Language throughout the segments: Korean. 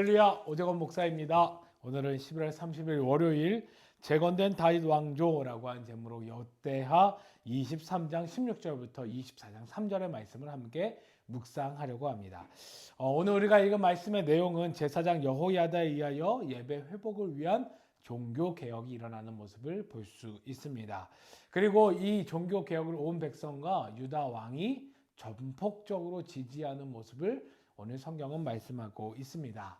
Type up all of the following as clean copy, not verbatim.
할렐루야, 오재건 목사입니다. 오늘은 11월 30일 월요일 재건된 다윗 왕조라고 한 제목으로 여호대하 23장 16절부터 24장 3절의 말씀을 함께 묵상하려고 합니다. 오늘 우리가 읽은 말씀의 내용은 제사장 여호야다에 의하여 예배 회복을 위한 종교 개혁이 일어나는 모습을 볼 수 있습니다. 그리고 이 종교 개혁을 온 백성과 유다 왕이 전폭적으로 지지하는 모습을 오늘 성경은 말씀하고 있습니다.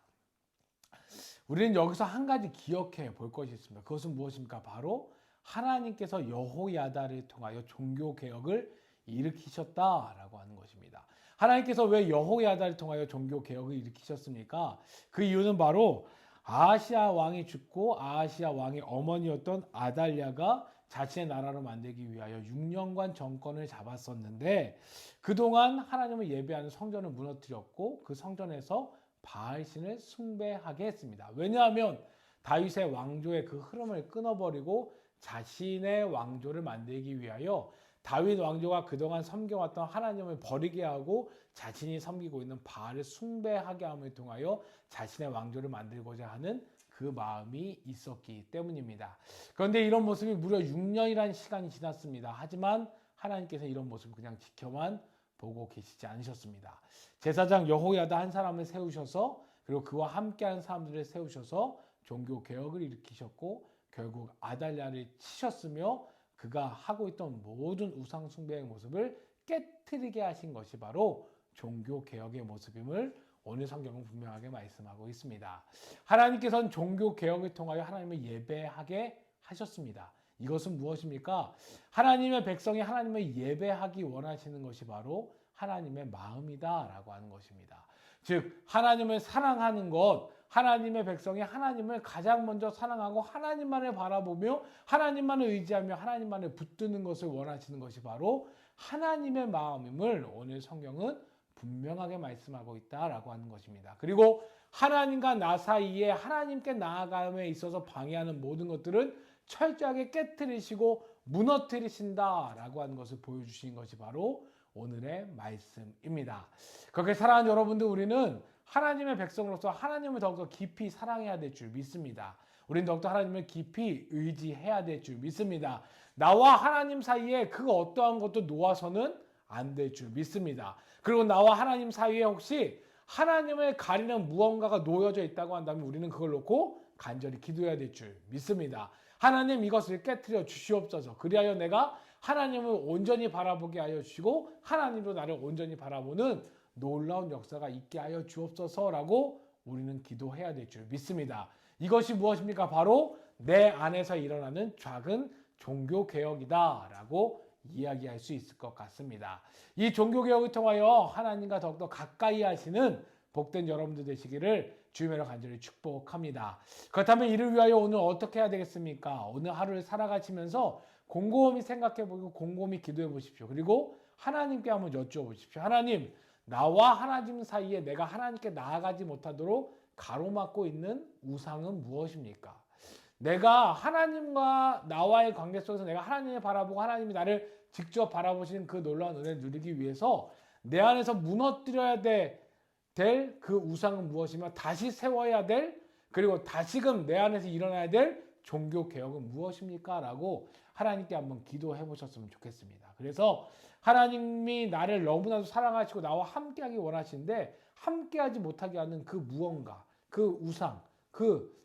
우리는 여기서 한 가지 기억해 볼 것이 있습니다. 그것은 무엇입니까? 바로 하나님께서 여호야다를 통하여 종교 개혁을 일으키셨다라고 하는 것입니다. 하나님께서 왜 여호야다를 통하여 종교 개혁을 일으키셨습니까? 그 이유는 바로 아하시아 왕이 죽고 아하시아 왕의 어머니였던 아달랴가 자신의 나라로 만들기 위하여 6년간 정권을 잡았었는데 그동안 하나님을 예배하는 성전을 무너뜨렸고 그 성전에서 바알신을 숭배하게 했습니다. 왜냐하면 다윗의 왕조의 그 흐름을 끊어버리고 자신의 왕조를 만들기 위하여 다윗 왕조가 그동안 섬겨왔던 하나님을 버리게 하고 자신이 섬기고 있는 바알을 숭배하게 함을 통하여 자신의 왕조를 만들고자 하는 그 마음이 있었기 때문입니다. 그런데 이런 모습이 무려 6년이라는 시간이 지났습니다. 하지만 하나님께서 이런 모습을 그냥 지켜만 보고 계시지 않으셨습니다. 제사장 여호야다 한 사람을 세우셔서 그리고 그와 함께하는 사람들을 세우셔서 종교 개혁을 일으키셨고 결국 아달랴를 치셨으며 그가 하고 있던 모든 우상 숭배의 모습을 깨트리게 하신 것이 바로 종교 개혁의 모습임을 오늘 성경은 분명하게 말씀하고 있습니다. 하나님께서는 종교 개혁을 통하여 하나님을 예배하게 하셨습니다. 이것은 무엇입니까? 하나님의 백성이 하나님을 예배하기 원하시는 것이 바로 하나님의 마음이다라고 하는 것입니다. 즉 하나님을 사랑하는 것, 하나님의 백성이 하나님을 가장 먼저 사랑하고 하나님만을 바라보며 하나님만을 의지하며 하나님만을 붙드는 것을 원하시는 것이 바로 하나님의 마음임을 오늘 성경은 분명하게 말씀하고 있다라고 하는 것입니다. 그리고 하나님과 나 사이에 하나님께 나아감에 있어서 방해하는 모든 것들은 철저하게 깨트리시고 무너뜨리신다라고 하는 것을 보여주신 것이 바로 오늘의 말씀입니다. 그렇게 사랑하는 여러분들, 우리는 하나님의 백성으로서 하나님을 더욱더 깊이 사랑해야 될 줄 믿습니다. 우리는 더욱더 하나님을 깊이 의지해야 될 줄 믿습니다. 나와 하나님 사이에 그 어떠한 것도 놓아서는 안 될 줄 믿습니다. 그리고 나와 하나님 사이에 혹시 하나님을 가리는 무언가가 놓여져 있다고 한다면 우리는 그걸 놓고 간절히 기도해야 될 줄 믿습니다. 하나님, 이것을 깨트려 주시옵소서. 그리하여 내가 하나님을 온전히 바라보게 하여 주시고 하나님도 나를 온전히 바라보는 놀라운 역사가 있게 하여 주옵소서라고 우리는 기도해야 될 줄 믿습니다. 이것이 무엇입니까? 바로 내 안에서 일어나는 작은 종교개혁이다라고 이야기할 수 있을 것 같습니다. 이 종교개혁을 통하여 하나님과 더욱더 가까이 하시는 복된 여러분들 되시기를 주님으로 간절히 축복합니다. 그렇다면 이를 위하여 오늘 어떻게 해야 되겠습니까? 오늘 하루를 살아가시면서 곰곰이 생각해보고 곰곰이 기도해보십시오. 그리고 하나님께 한번 여쭈어보십시오. 하나님, 나와 하나님 사이에 내가 하나님께 나아가지 못하도록 가로막고 있는 우상은 무엇입니까? 내가 하나님과 나와의 관계 속에서 내가 하나님을 바라보고 하나님이 나를 직접 바라보시는 그 놀라운 은혜를 누리기 위해서 내 안에서 무너뜨려야 될 그 우상은 무엇이며 다시 세워야 될, 그리고 다시금 내 안에서 일어나야 될 종교 개혁은 무엇입니까? 라고 하나님께 한번 기도해 보셨으면 좋겠습니다. 그래서 하나님이 나를 너무나도 사랑하시고 나와 함께하기 원하시는데 함께하지 못하게 하는 그 무언가, 그 우상, 그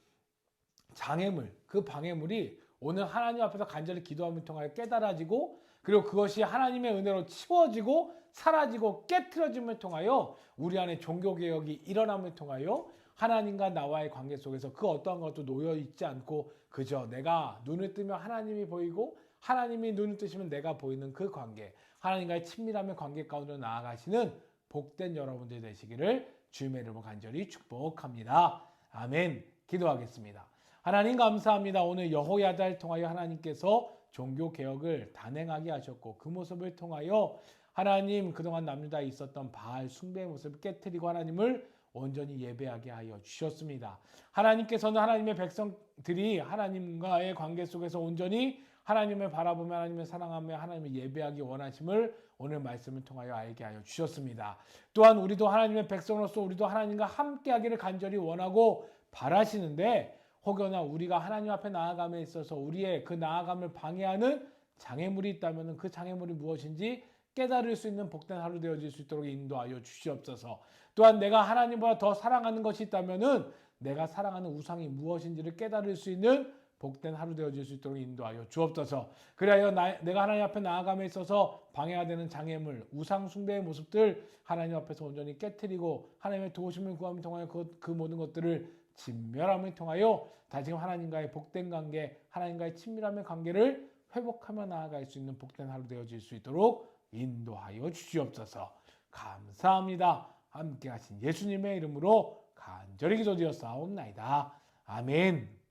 장애물, 그 방해물이 오늘 하나님 앞에서 간절히 기도함을 통하여 깨달아지고 그리고 그것이 하나님의 은혜로 치워지고 사라지고 깨트려짐을 통하여 우리 안에 종교개혁이 일어남을 통하여 하나님과 나와의 관계 속에서 그 어떠한 것도 놓여있지 않고 그저 내가 눈을 뜨면 하나님이 보이고 하나님이 눈을 뜨시면 내가 보이는 그 관계, 하나님과의 친밀함의 관계 가운데로 나아가시는 복된 여러분들 되시기를 주님의 이름으로 간절히 축복합니다. 아멘. 기도하겠습니다. 하나님 감사합니다. 오늘 여호야다를 통하여 하나님께서 종교개혁을 단행하게 하셨고 그 모습을 통하여 하나님 그동안 남유다에 있었던 바알 숭배의 모습을 깨트리고 하나님을 온전히 예배하게 하여 주셨습니다. 하나님께서는 하나님의 백성들이 하나님과의 관계 속에서 온전히 하나님을 바라보며 하나님을 사랑하며 하나님을 예배하기 원하심을 오늘 말씀을 통하여 알게 하여 주셨습니다. 또한 우리도 하나님의 백성으로서 우리도 하나님과 함께하기를 간절히 원하고 바라시는데 혹여나 우리가 하나님 앞에 나아감에 있어서 우리의 그 나아감을 방해하는 장애물이 있다면 그 장애물이 무엇인지 깨달을 수 있는 복된 하루 되어질 수 있도록 인도하여 주시옵소서. 또한 내가 하나님보다 더 사랑하는 것이 있다면 내가 사랑하는 우상이 무엇인지를 깨달을 수 있는 복된 하루 되어질 수 있도록 인도하여 주옵소서. 그리하여 내가 하나님 앞에 나아감에 있어서 방해가 되는 장애물, 우상 숭배의 모습들 하나님 앞에서 온전히 깨트리고 하나님의 도우심을 구함을 통하여 그 모든 것들을 진멸함을 통하여 다시금 하나님과의 복된 관계, 하나님과의 친밀함의 관계를 회복하며 나아갈 수 있는 복된 하루 되어질 수 있도록 인도하여 주시옵소서. 감사합니다. 함께 하신 예수님의 이름으로 간절히 기도드렸사옵나이다. 아멘.